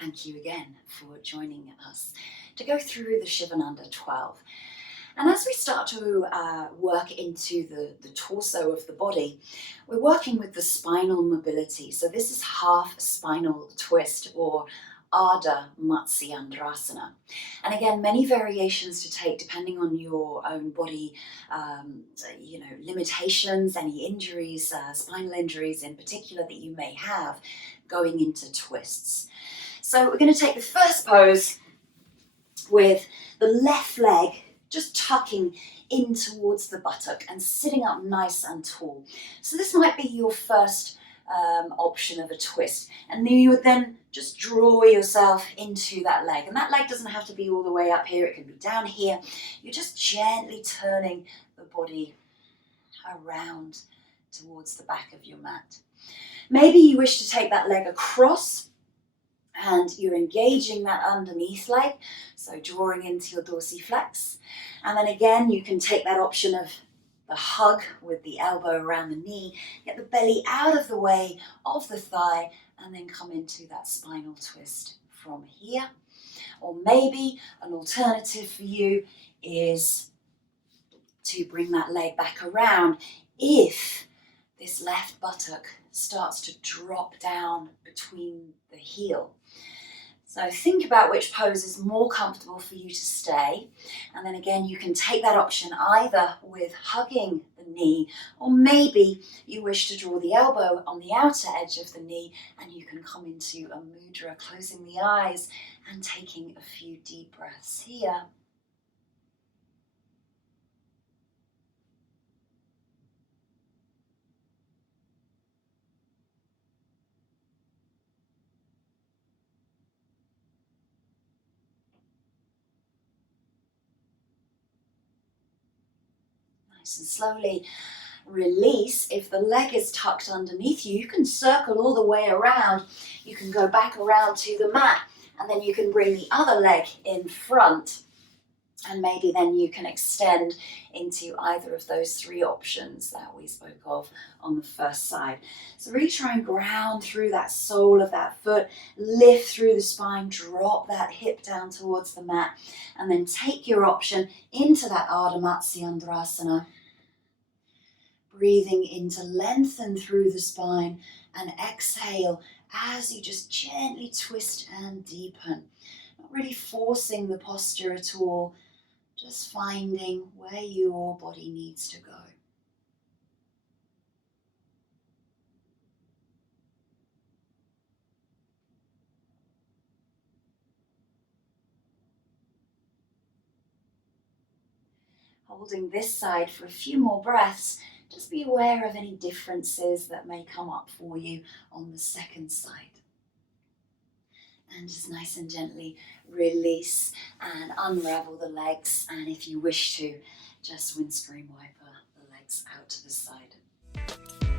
thank you again for joining us to go through the Sivananda 12. And as we start to work into the torso of the body, we're working with the spinal mobility. So this is half spinal twist, or Ardha Matsyendrasana. And again, many variations to take depending on your own body, limitations, any injuries, spinal injuries in particular that you may have going into twists. So we're going to take the first pose with the left leg just tucking in towards the buttock and sitting up nice and tall. So this might be your first option of a twist, and then you would then just draw yourself into that leg, and that leg doesn't have to be all the way up here, it can be down here. You're just gently turning the body around towards the back of your mat. Maybe you wish to take that leg across and you're engaging that underneath leg, so drawing into your dorsiflex. And then again, you can take that option of the hug with the elbow around the knee, get the belly out of the way of the thigh, and then come into that spinal twist from here. Or maybe an alternative for you is to bring that leg back around if this left buttock starts to drop down between the heel. So think about which pose is more comfortable for you to stay. And then again, you can take that option either with hugging the knee, or maybe you wish to draw the elbow on the outer edge of the knee and you can come into a mudra, closing the eyes and taking a few deep breaths here. And slowly release. If the leg is tucked underneath you, you can circle all the way around. You can go back around to the mat, and then you can bring the other leg in front, and maybe then you can extend into either of those three options that we spoke of on the first side. So really try and ground through that sole of that foot, lift through the spine, drop that hip down towards the mat, and then take your option into that Ardha Matsyendrasana. Breathing in to lengthen through the spine, and exhale as you just gently twist and deepen. Not really forcing the posture at all, just finding where your body needs to go. Holding this side for a few more breaths. Just be aware of any differences that may come up for you on the second side. And just nice and gently release and unravel the legs. And if you wish to, just windscreen wiper the legs out to the side.